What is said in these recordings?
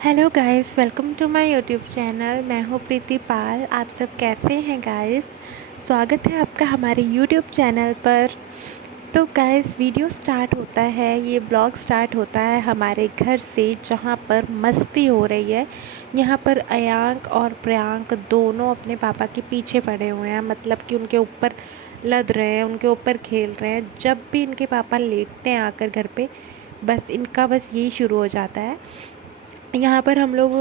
Hello guys, welcome to my YouTube channel. मैं हूँ प्रीति पाल। आप सब कैसे हैं गाइस? स्वागत है आपका हमारे यूट्यूब चैनल पर। तो गाइस, वीडियो स्टार्ट होता है, ये ब्लॉग स्टार्ट होता है हमारे घर से, जहाँ पर मस्ती हो रही है। यहाँ पर अयांक और प्रियांक दोनों अपने पापा के पीछे पड़े हुए हैं, मतलब कि उनके ऊपर लद रहे हैं, उनके ऊपर खेल रहे हैं। जब भी इनके पापा लेटते हैं आकर घर पे, बस यही शुरू हो जाता है। यहाँ पर हम लोग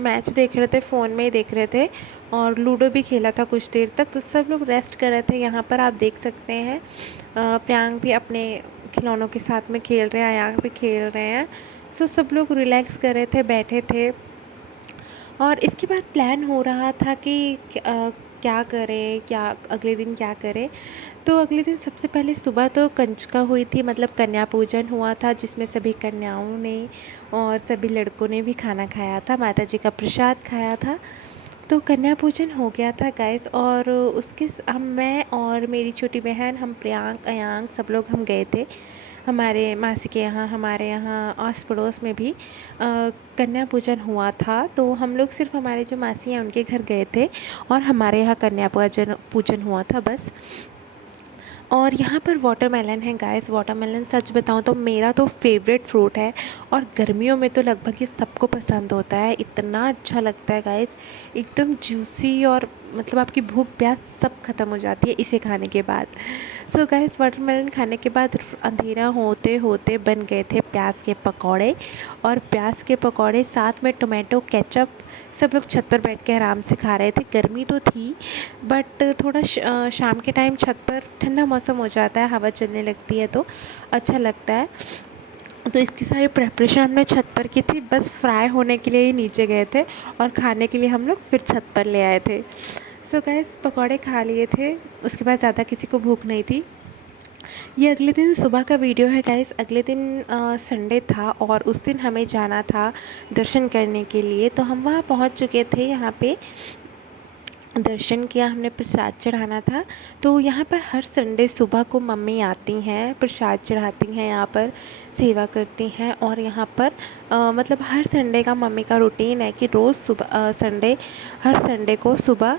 मैच देख रहे थे, फ़ोन में ही देख रहे थे, और लूडो भी खेला था कुछ देर तक। तो सब लोग रेस्ट कर रहे थे। यहाँ पर आप देख सकते हैं प्रियांक भी अपने खिलौनों के साथ में खेल रहे हैं, अयांक भी खेल रहे हैं। सो सब लोग रिलैक्स कर रहे थे, बैठे थे। और इसके बाद प्लान हो रहा था कि क्या करें, क्या अगले दिन क्या करें। तो अगले दिन सबसे पहले सुबह तो कंजका हुई थी, मतलब कन्या पूजन हुआ था, जिसमें सभी कन्याओं ने और सभी लड़कों ने भी खाना खाया था, माता जी का प्रसाद खाया था। तो कन्या पूजन हो गया था गाइस। और उसके हम मैं और मेरी छोटी बहन, हम प्रियांक अयांक सब लोग हम गए थे हमारे मासी के यहाँ। हमारे यहाँ आस पड़ोस में भी कन्या पूजन हुआ था। तो हम लोग सिर्फ हमारे जो मासी हैं उनके घर गए थे, और हमारे यहाँ कन्या पूजन पूजन हुआ था बस। और यहाँ पर वाटरमेलन है गाइस। वाटरमेलन सच बताऊँ तो मेरा तो फेवरेट फ्रूट है, और गर्मियों में तो लगभग ये सबको पसंद होता है। इतना अच्छा लगता है गाइस, एकदम जूसी, और मतलब आपकी भूख प्यास सब ख़त्म हो जाती है इसे खाने के बाद। सो गाइस, वाटरमेलन खाने के बाद अंधेरा होते होते बन गए थे प्याज के पकौड़े, और प्याज के पकौड़े साथ में टोमेटो केचप। सब लोग छत पर बैठ के आराम से खा रहे थे। गर्मी तो थी, बट थोड़ा शाम के टाइम छत पर ठंडा मौसम हो जाता है, हवा चलने लगती है तो अच्छा लगता है। तो इसकी सारी प्रेपरेशन हमने छत पर की थी, बस फ्राई होने के लिए ही नीचे गए थे, और खाने के लिए हम लोग फिर छत पर ले आए थे। सो गैस, पकौड़े खा लिए थे, उसके बाद ज़्यादा किसी को भूख नहीं थी। ये अगले दिन सुबह का वीडियो है गाइस। अगले दिन संडे था, और उस दिन हमें जाना था दर्शन करने के लिए। तो हम वहाँ पहुँच चुके थे। यहाँ पे दर्शन किया हमने, प्रसाद चढ़ाना था। तो यहाँ पर हर संडे सुबह को मम्मी आती हैं, प्रसाद चढ़ाती हैं, यहाँ पर सेवा करती हैं। और यहाँ पर मतलब हर संडे का मम्मी का रूटीन है कि रोज़ सुबह हर संडे को सुबह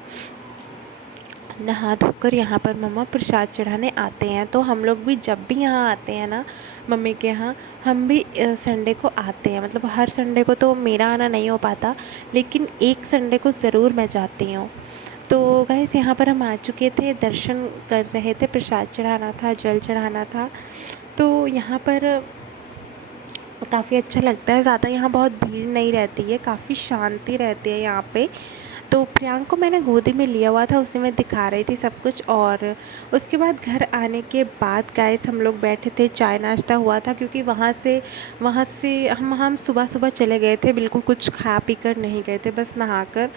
नहा धोकर यहाँ पर मम्मा प्रसाद चढ़ाने आते हैं। तो हम लोग भी जब भी यहाँ आते हैं ना मम्मी के यहाँ, हम भी संडे को आते हैं। मतलब हर संडे को तो मेरा आना नहीं हो पाता, लेकिन एक संडे को ज़रूर मैं जाती हूँ। तो गाइस, यहाँ पर हम आ चुके थे, दर्शन कर रहे थे, प्रसाद चढ़ाना था, जल चढ़ाना था। तो यहाँ पर काफ़ी अच्छा लगता है, ज़्यादा यहाँ बहुत भीड़ नहीं रहती है, काफ़ी शांति रहती है यहाँ पे। तो प्रियांक को मैंने गोदी में लिया हुआ था, उसे मैं दिखा रही थी सब कुछ। और उसके बाद घर आने के बाद गाइस, हम लोग बैठे थे, चाय नाश्ता हुआ था, क्योंकि वहाँ से हम सुबह सुबह चले गए थे, बिल्कुल कुछ खा पी कर नहीं गए थे, बस नहाकर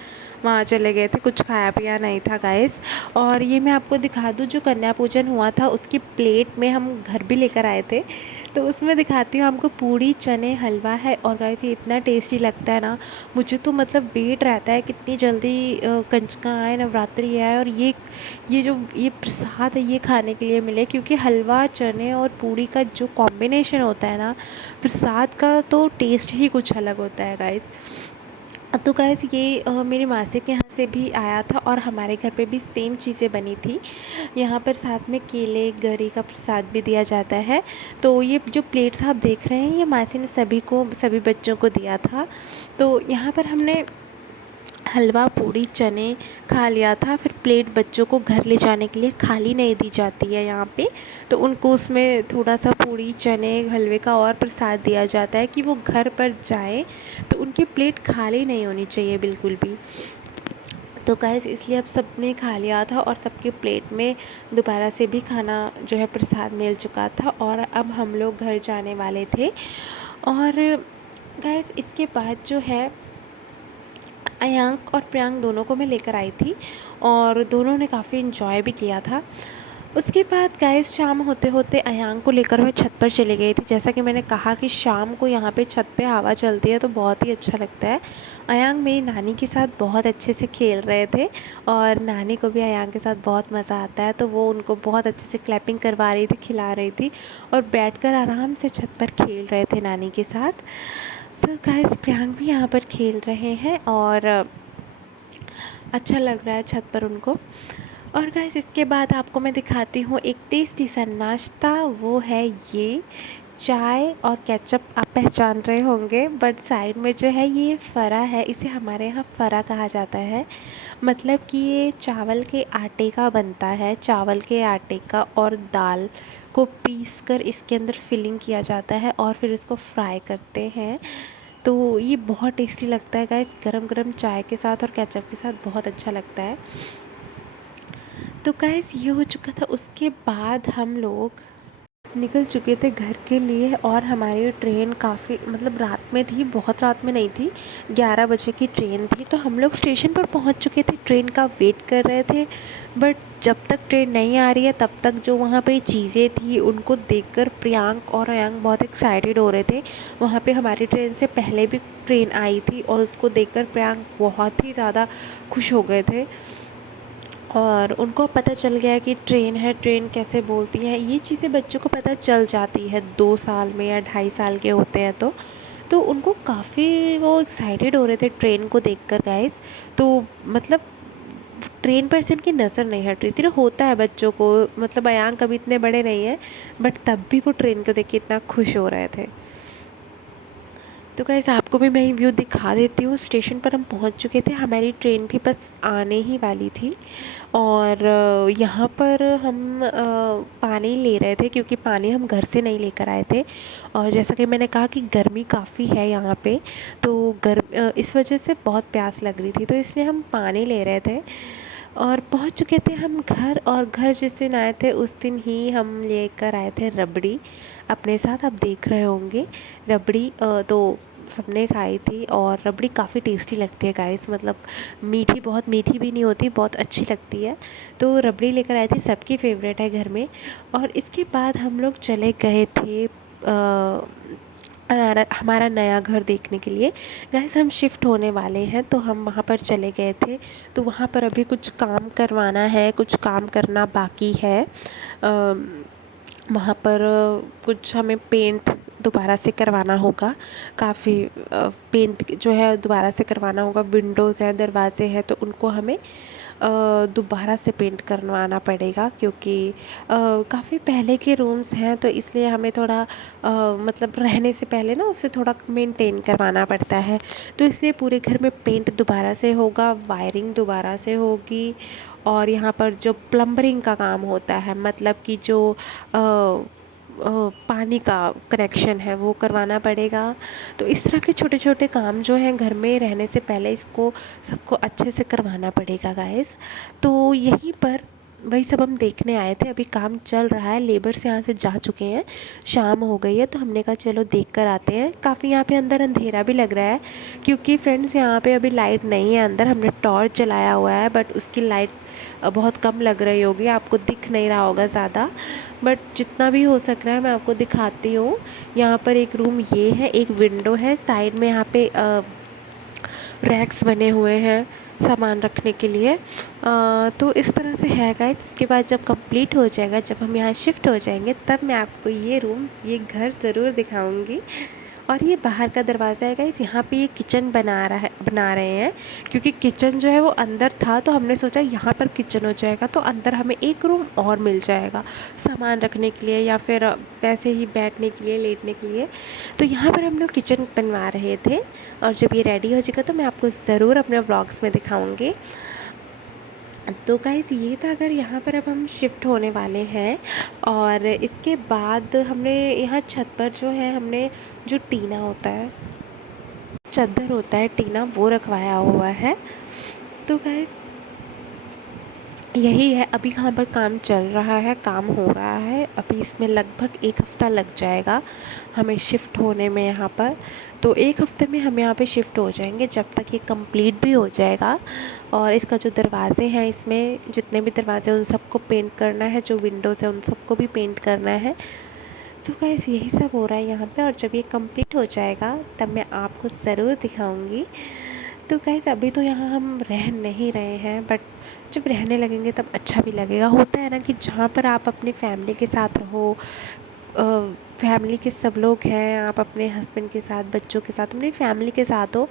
वहाँ चले गए थे, कुछ खाया पिया नहीं था गाइस। और ये मैं आपको दिखा दूँ, जो कन्या पूजन हुआ था उसकी प्लेट में हम घर भी लेकर आए थे, तो उसमें दिखाती हूँ हमको। पूड़ी चने हलवा है, और गाइस ये इतना टेस्टी लगता है ना, मुझे तो मतलब वेट रहता है कितनी जल्दी कंजका आए, नवरात्रि आए, और ये प्रसाद है ये खाने के लिए मिले। क्योंकि हलवा चने और पूड़ी का जो कॉम्बिनेशन होता है ना, प्रसाद का तो टेस्ट ही कुछ अलग होता है गाइस। तो गाइस, ये मेरी मासी के यहाँ से भी आया था, और हमारे घर पे भी सेम चीज़ें बनी थी। यहाँ पर साथ में केले गरी का प्रसाद भी दिया जाता है। तो ये जो प्लेट्स आप देख रहे हैं, ये मासी ने सभी बच्चों को दिया था। तो यहाँ पर हमने हलवा पूड़ी चने खा लिया था। फिर प्लेट बच्चों को घर ले जाने के लिए खाली नहीं दी जाती है यहाँ पे, तो उनको उसमें थोड़ा सा पूड़ी चने हलवे का और प्रसाद दिया जाता है कि वो घर पर जाएं तो उनकी प्लेट खाली नहीं होनी चाहिए बिल्कुल भी। तो गाइस, इसलिए अब सब ने खा लिया था, और सबके प्लेट में दोबारा से भी खाना जो है प्रसाद मिल चुका था, और अब हम लोग घर जाने वाले थे। और गाइस, इसके बाद जो है अयांक और प्रियांक दोनों को मैं लेकर आई थी, और दोनों ने काफ़ी इन्जॉय भी किया था। उसके बाद गाइस, शाम होते होते अयांक को लेकर मैं छत पर चली गई थी। जैसा कि मैंने कहा कि शाम को यहाँ पे छत पे हवा चलती है तो बहुत ही अच्छा लगता है। अयांक मेरी नानी के साथ बहुत अच्छे से खेल रहे थे, और नानी को भी अयांक के साथ बहुत मज़ा आता है, तो वो उनको बहुत अच्छे से क्लैपिंग करवा रही थी, खिला रही थी, और बैठकर आराम से छत पर खेल रहे थे नानी के साथ। सो गाइस प्रियांक भी यहाँ पर खेल रहे हैं और अच्छा लग रहा है छत पर उनको। और गाइस इसके बाद आपको मैं दिखाती हूँ एक टेस्टी सा नाश्ता, वो है ये चाय और केचप। आप पहचान रहे होंगे, बट साइड में जो है ये फरा है, इसे हमारे यहाँ फरा कहा जाता है। मतलब कि ये चावल के आटे का बनता है, चावल के आटे का और दाल को पीस कर इसके अंदर फिलिंग किया जाता है और फिर इसको फ्राई करते हैं। तो ये बहुत टेस्टी लगता है गाइस, गरम गरम चाय के साथ और केचप के साथ बहुत अच्छा लगता है। तो गाइस ये हो चुका था, उसके बाद हम लोग निकल चुके थे घर के लिए और हमारी ट्रेन काफ़ी मतलब रात में थी, बहुत रात में नहीं थी, 11 बजे की ट्रेन थी। तो हम लोग स्टेशन पर पहुंच चुके थे, ट्रेन का वेट कर रहे थे। बट जब तक ट्रेन नहीं आ रही है तब तक जो वहाँ पे चीज़ें थी उनको देखकर प्रियांक और अयंक बहुत एक्साइटेड हो रहे थे। वहाँ पे हमारी ट्रेन से पहले भी ट्रेन आई थी और उसको देखकर प्रियांक बहुत ही ज़्यादा खुश हो गए थे। और उनको पता चल गया कि ट्रेन है, ट्रेन कैसे बोलती है। ये चीज़ें बच्चों को पता चल जाती है 2 साल में या 2.5 साल के होते हैं तो उनको काफ़ी वो एक्साइटेड हो रहे थे ट्रेन को देखकर गाइस। तो मतलब ट्रेन पर से उनकी नज़र नहीं हट रही थी ना, होता है बच्चों को, मतलब अयान कभी इतने बड़े नहीं हैं बट तब भी वो ट्रेन को देख के इतना खुश हो रहे थे। तो गाइस आपको भी मैं ये व्यू दिखा देती हूँ। स्टेशन पर हम पहुँच चुके थे, हमारी ट्रेन भी बस आने ही वाली थी। और यहाँ पर हम पानी ले रहे थे क्योंकि पानी हम घर से नहीं लेकर आए थे। और जैसा कि मैंने कहा कि गर्मी काफ़ी है यहाँ पे, तो इस वजह से बहुत प्यास लग रही थी, तो इसलिए हम पानी ले रहे थे। और पहुँच चुके थे हम घर, और घर जिस दिन आए थे उस दिन ही हम लेकर आए थे रबड़ी अपने साथ। आप देख रहे होंगे रबड़ी तो सबने खाई थी और रबड़ी काफ़ी टेस्टी लगती है गाइस, मतलब मीठी, बहुत मीठी भी नहीं होती, बहुत अच्छी लगती है। तो रबड़ी लेकर आए थे, सबकी फेवरेट है घर में। और इसके बाद हम लोग चले गए थे हमारा नया घर देखने के लिए। गाइस हम शिफ्ट होने वाले हैं तो हम वहाँ पर चले गए थे। तो वहाँ पर अभी कुछ काम करवाना है, कुछ काम करना बाकी है। वहाँ पर कुछ हमें पेंट दोबारा से करवाना होगा, काफ़ी पेंट जो है दोबारा से करवाना होगा। विंडोज़ हैं, दरवाजे हैं, तो उनको हमें दोबारा से पेंट करवाना पड़ेगा क्योंकि काफ़ी पहले के रूम्स हैं, तो इसलिए हमें थोड़ा मतलब रहने से पहले ना उसे थोड़ा मेंटेन करवाना पड़ता है। तो इसलिए पूरे घर में पेंट दोबारा से होगा, वायरिंग दोबारा से होगी। और यहाँ पर जो प्लम्बरिंग का काम होता है, मतलब कि जो पानी का कनेक्शन है वो करवाना पड़ेगा। तो इस तरह के छोटे छोटे काम जो हैं घर में रहने से पहले इसको सबको अच्छे से करवाना पड़ेगा गाइस। तो यहीं पर वही सब हम देखने आए थे। अभी काम चल रहा है, लेबर्स यहाँ से जा चुके हैं, शाम हो गई है, तो हमने कहा चलो देख कर आते हैं। काफ़ी यहाँ पे अंदर अंधेरा भी लग रहा है क्योंकि फ्रेंड्स यहाँ पे अभी लाइट नहीं है अंदर। हमने टॉर्च जलाया हुआ है बट उसकी लाइट बहुत कम लग रही होगी, आपको दिख नहीं रहा होगा ज़्यादा, बट जितना भी हो सक रहा है मैं आपको दिखाती हूँ। यहाँ पर एक रूम ये है, एक विंडो है, साइड में यहाँ पे रैक्स बने हुए हैं सामान रखने के लिए। तो इस तरह से है गाइस। उसके बाद जब कंप्लीट हो जाएगा, जब हम यहाँ शिफ्ट हो जाएंगे, तब मैं आपको ये रूम्स, ये घर ज़रूर दिखाऊंगी। और ये बाहर का दरवाज़ा है गाइस, यहाँ पे ये किचन बना रहे हैं क्योंकि किचन जो है वो अंदर था, तो हमने सोचा यहाँ पर किचन हो जाएगा तो अंदर हमें एक रूम और मिल जाएगा सामान रखने के लिए या फिर वैसे ही बैठने के लिए, लेटने के लिए। तो यहाँ पर हम लोग किचन बनवा रहे थे और जब ये रेडी हो जाएगा तो मैं आपको ज़रूर अपने व्लॉग्स में दिखाऊँगी। तो गाइस ये था, अगर यहाँ पर अब हम शिफ्ट होने वाले हैं। और इसके बाद हमने यहाँ छत पर जो है, हमने जो टीना होता है, चादर होता है टीना, वो रखवाया हुआ है। तो गाइस यही है, अभी यहाँ पर काम चल रहा है, काम हो रहा है। अभी इसमें लगभग 1 हफ़्ता लग जाएगा हमें शिफ्ट होने में यहाँ पर। तो 1 हफ़्ते में हम यहाँ पे शिफ्ट हो जाएंगे, जब तक ये कंप्लीट भी हो जाएगा। और इसका जो दरवाज़े हैं, इसमें जितने भी दरवाजे हैं उन सबको पेंट करना है, जो विंडोज़ हैं उन सबको भी पेंट करना है। सो गाइस यही सब हो रहा है यहाँ पे। और जब ये कंप्लीट हो जाएगा तब मैं आपको ज़रूर दिखाऊंगी। तो गाइस अभी तो यहाँ हम रह नहीं रहे हैं, बट जब रहने लगेंगे तब अच्छा भी लगेगा। होता है ना कि जहाँ पर आप अपनी फैमिली के साथ रहो, फैमिली के सब लोग हैं, आप अपने हस्बैंड के साथ, बच्चों के साथ, अपनी फैमिली के साथ हो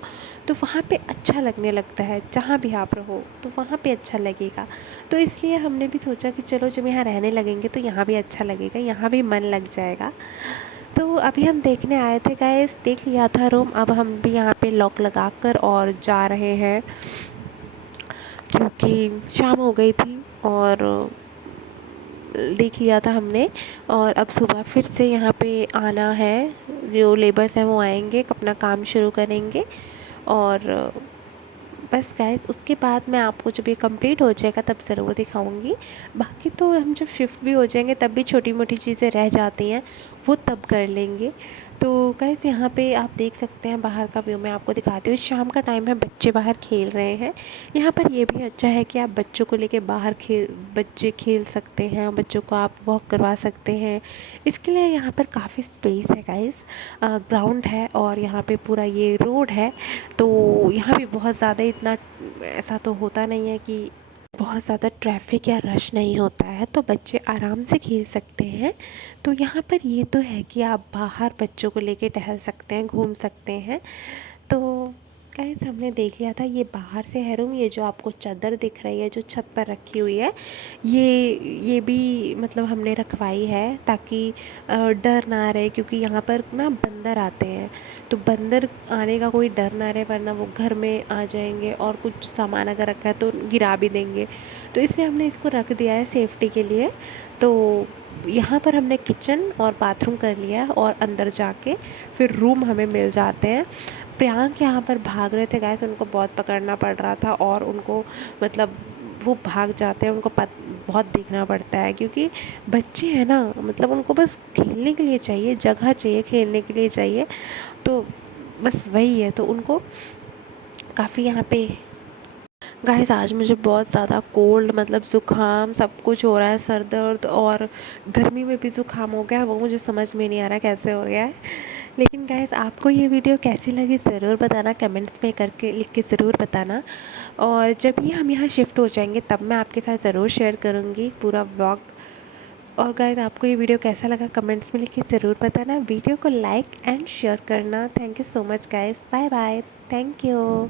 तो वहाँ पे अच्छा लगने लगता है। जहाँ भी आप रहो तो वहाँ पे अच्छा लगेगा। तो इसलिए हमने भी सोचा कि चलो जब यहाँ रहने लगेंगे तो यहाँ भी अच्छा लगेगा, यहाँ भी मन लग जाएगा। तो अभी हम देखने आए थे गाइस, देख लिया था रूम। अब हम भी यहाँ पे लॉक लगा कर और जा रहे हैं, क्योंकि शाम हो गई थी और देख लिया था हमने। और अब सुबह फिर से यहाँ पे आना है, जो लेबर्स हैं वो आएंगे, अपना काम शुरू करेंगे। और बस गाइस, उसके बाद मैं आपको जब ये कंप्लीट हो जाएगा तब ज़रूर दिखाऊंगी। बाकी तो हम जब शिफ्ट भी हो जाएंगे तब भी छोटी मोटी चीज़ें रह जाती हैं, वो तब कर लेंगे। तो गाइस यहाँ पे आप देख सकते हैं, बाहर का व्यू मैं आपको दिखाती हूँ। शाम का टाइम है, बच्चे बाहर खेल रहे हैं। यहाँ पर ये भी अच्छा है कि आप बच्चों को लेके बाहर बच्चे खेल सकते हैं, बच्चों को आप वॉक करवा सकते हैं। इसके लिए यहाँ पर काफ़ी स्पेस है गाइस, ग्राउंड है और यहाँ पे पूरा ये रोड है। तो यहाँ भी बहुत ज़्यादा इतना ऐसा तो होता नहीं है कि बहुत ज़्यादा ट्रैफिक या रश नहीं होता है, तो बच्चे आराम से खेल सकते हैं। तो यहाँ पर ये तो है कि आप बाहर बच्चों को लेके टहल सकते हैं, घूम सकते हैं। तो गाइस हमने देख लिया था, ये बाहर से है रूम। ये जो आपको चादर दिख रही है जो छत पर रखी हुई है, ये भी मतलब हमने रखवाई है ताकि डर ना रहे, क्योंकि यहाँ पर ना बंदर आते हैं। तो बंदर आने का कोई डर ना रहे, वरना वो घर में आ जाएंगे और कुछ सामान अगर रखा है तो गिरा भी देंगे। तो इसलिए हमने इसको रख दिया है सेफ्टी के लिए। तो यहाँ पर हमने किचन और बाथरूम कर लिया है और अंदर जाके फिर रूम हमें मिल जाते हैं। प्रियांक यहाँ पर भाग रहे थे गाइस, उनको बहुत पकड़ना पड़ रहा था और उनको मतलब वो भाग जाते हैं, उनको बहुत देखना पड़ता है, क्योंकि बच्चे हैं ना, मतलब उनको बस खेलने के लिए चाहिए, जगह चाहिए, खेलने के लिए चाहिए। तो बस वही है, तो उनको काफ़ी यहाँ पे गाइस आज मुझे बहुत ज़्यादा कोल्ड, मतलब ज़ुकाम सब कुछ हो रहा है, सर दर्द, और गर्मी में भी ज़ुकाम हो गया है, वो मुझे समझ में नहीं आ रहा कैसे हो गया है। लेकिन गाइस आपको ये वीडियो कैसी लगी ज़रूर बताना, कमेंट्स में करके लिख के ज़रूर बताना। और जब भी हम यहाँ शिफ्ट हो जाएंगे तब मैं आपके साथ ज़रूर शेयर करूँगी पूरा व्लॉग। और गाइस आपको ये वीडियो कैसा लगा कमेंट्स में लिख के ज़रूर बताना। वीडियो को लाइक एंड शेयर करना। Thank you so much guys, bye bye, thank you.